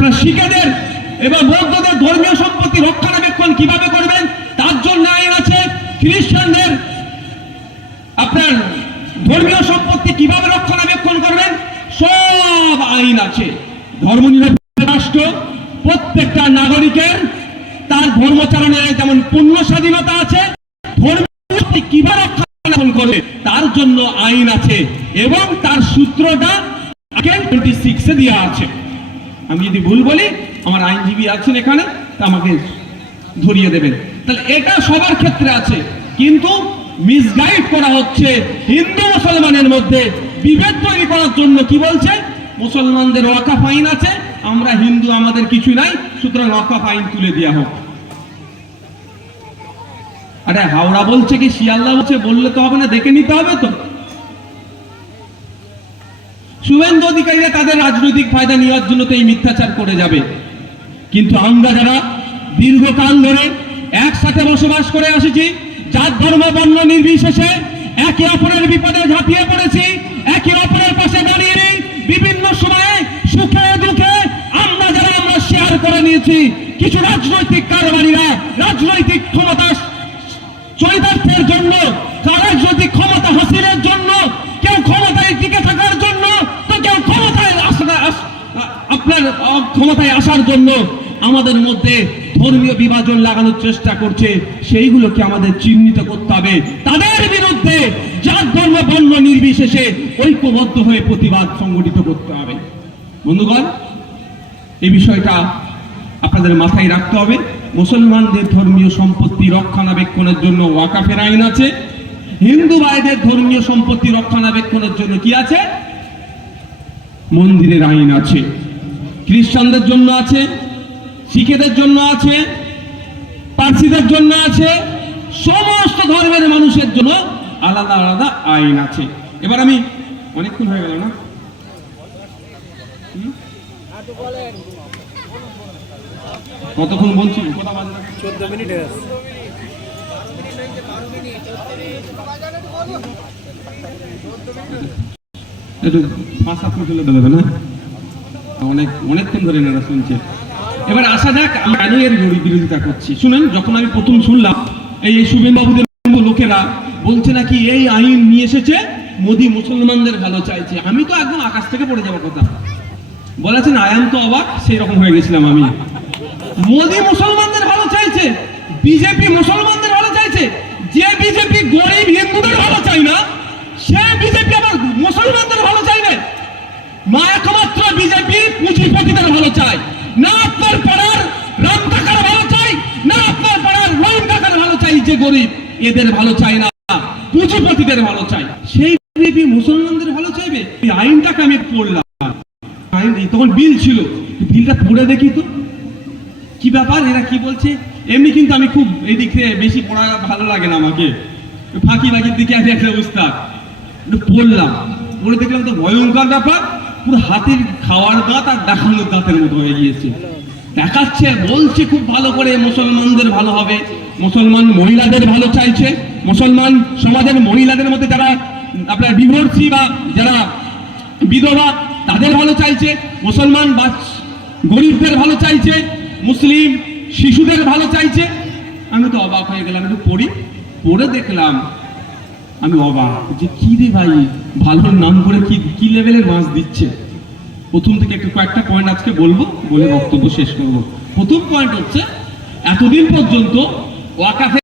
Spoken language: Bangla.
আপনার শিখেদের এবং বৌদ্ধদের ধর্মীয় সম্পত্তি রক্ষণাবেক্ষণ কীভাবে করবেন, তার জন্য আইন আছে। খ্রিস্টানদের আপনার ধর্মীয় সম্পত্তি কীভাবে রক্ষণাবেক্ষণ করবেন, সব আইন আছে। ধর্মনিরপেক্ষ রাষ্ট্র, প্রত্যেকটা নাগরিকের তার ধর্মচারণের যেমন পূর্ণ স্বাধীনতা আছে কীভাবে রক্ষণাবেক্ষণ করবে, তার জন্য আইন আছে। এবং তার সূত্রটা সিক্সে দেওয়া আছে। আমি যদি ভুল বলি, আমার আইনজীবী আছেন এখানে, তা আমাকে ধরিয়ে দেবেন। তাহলে এটা সবার ক্ষেত্রে আছে। কিন্তু মিসগাইড করা হচ্ছে হিন্দু মুসলমানের মধ্যে। বিভেদ তৈরি করার জন্য কি বলছে? মুসলমানদের ওয়াকাফ ফাইন আছে, আমরা হিন্দু, আমাদের কিছু নাই, সুতরাং ওয়াকাফ ফাইন তুলে দেওয়া হোক। আরে হাওড়া বলছে কি, শিয়ালদা বলছে, বললে তো হবে না, দেখে নিতে হবে তো। শুভেন্দু অধিকারীরা তাদের রাজনৈতিক ফায়দা নেওয়ার জন্য তো এই মিথ্যাচার করে যাবে। কিন্তু আমরা যারা দীর্ঘকাল ধরে একসাথে বসবাস করে আসেছি যার ধর্ম, বর্ণ, নির্বিশেষে একে অপরের বিপদে ঝাঁপিয়ে পড়েছি, একে অপরের পাশে দাঁড়িয়ে বিভিন্ন সময়ে সুখে, দুঃখে আমরা যারা আমরা শেয়ার করে নিয়েছি, কিছু রাজনৈতিক কারবারিরা রাজনৈতিক ক্ষমতা চরিতার্থের জন্য রাজনৈতিক ক্ষমতা হাসিলের জন্য কেউ ক্ষমতায় টিকে থাকার জন্য তো কেউ ক্ষমতায় আসা- আস- আপনার আহ, ক্ষমতায় আসার জন্য আমাদের মধ্যে ধর্মীয় বিভাজন লাগানোর চেষ্টা করছে, সেইগুলোকে আমাদের চিহ্নিত করতে হবে। তাদের বিরুদ্ধে যার ধর্ম, বর্ণ নির্বিশেষে ঐক্যবদ্ধ হয়ে প্রতিবাদ সংগঠিত করতে হবে। বন্ধুগণ, এই বিষয়টা আপনাদের মাথায় রাখতে হবে। মুসলমানদের ধর্মীয় সম্পত্তি রক্ষণাবেক্ষণের জন্য ওয়াকাফের আইন আছে। হিন্দু ভাইদের ধর্মীয় সম্পত্তি রক্ষণাবেক্ষণের জন্য কি আছে? মন্দিরের আইন আছে। খ্রিস্টানদের জন্য আছে শিখেদের জন্য আছে পার্সিদের জন্য আছে সমস্ত ধর্মের মানুষের জন্য আলাদা আলাদা আইন আছে। এবার আমি অনেকক্ষণ হয়ে গেল না? কতক্ষণ বলছি? চোদ্দ মিনিট একটু পাঁচ সাত মিনিট দেবে না? অনেক অনেকক্ষণ ধরে এনারা এবার আসা যাক, আমি বিরোধিতা করছি। শুনেন, যখন আমি প্রথম শুনলাম, এই লোকেরা বলছে নাকি এই আইন নিয়ে এসেছে, মোদি মুসলমানদের ভালো চাইছে। আমি তো একদম আকাশ থেকে পড়ে যাওয়ার কথা। বলেছেন আয়াম তো অবাক সেই রকম হয়ে গেছিলাম আমি। মোদি মুসলমানদের ভালো চাইছে, বিজেপি মুসলমানদের ভালো চাইছে, যে বিজেপি গরিব হিন্দুদের ভালো চাই না সে বিজেপি আবার মুসলমানদের ভালো চাইবে মা একমাত্র বিজেপি পুঁজিপতিদের ভালো চায়। না আপনার পাড়ার রাম কাকার ভালো চাই না আপনার পাড়ার রহিম কাকার ভালো চাই যে গরিব, এদের ভালো চাই না, পুঁজিপতিদের ভালো চাই সেই বিজেপি মুসলমানদের ভালো চাইবে? এই আইনটাকে আমি পড়লাম। আইন তখন বিল ছিল বিলটা পড়ে দেখি তো। কি ব্যাপার? এরা কি বলছে? এমনি কিন্তু আমি খুব এদিক থেকে বেশি পড়া ভালো লাগে না আমাকে। ফাঁকি বাকির দিকে আমি একটা অবস্থা পড়লাম। পড়ে দেখলাম তো ভয়ঙ্কর ব্যাপার। পুরো হাতির খাওয়ার দাঁত আর দেখানোর দাঁতের মতো হয়ে গিয়েছে। দেখাচ্ছে, বলছে খুব ভালো করে মুসলমানদের ভালো হবে, মুসলমান মহিলাদের ভালো চাইছে, মুসলমান সমাজের মহিলাদের মধ্যে যারা আপনার ডিভোর্সি বা যারা বিধবা, তাদের ভালো চাইছে, মুসলমান বা গরিবদের ভালো চাইছে, মুসলিম শিশুদের ভালো চাইছে। আমি তো অবাক হয়ে গেলাম, একটু পড়ি, পড়ে দেখলাম আমি অবাক যে কি রে ভাই? ভালো নাম করে কি কি লেভেলের মাছ দিচ্ছে? প্রথম থেকে একটু কয়েকটা পয়েন্ট আজকে বলব, বলে বক্তব্য শেষ করব। প্রথম পয়েন্ট হচ্ছে, এতদিন পর্যন্ত ওয়াকাফের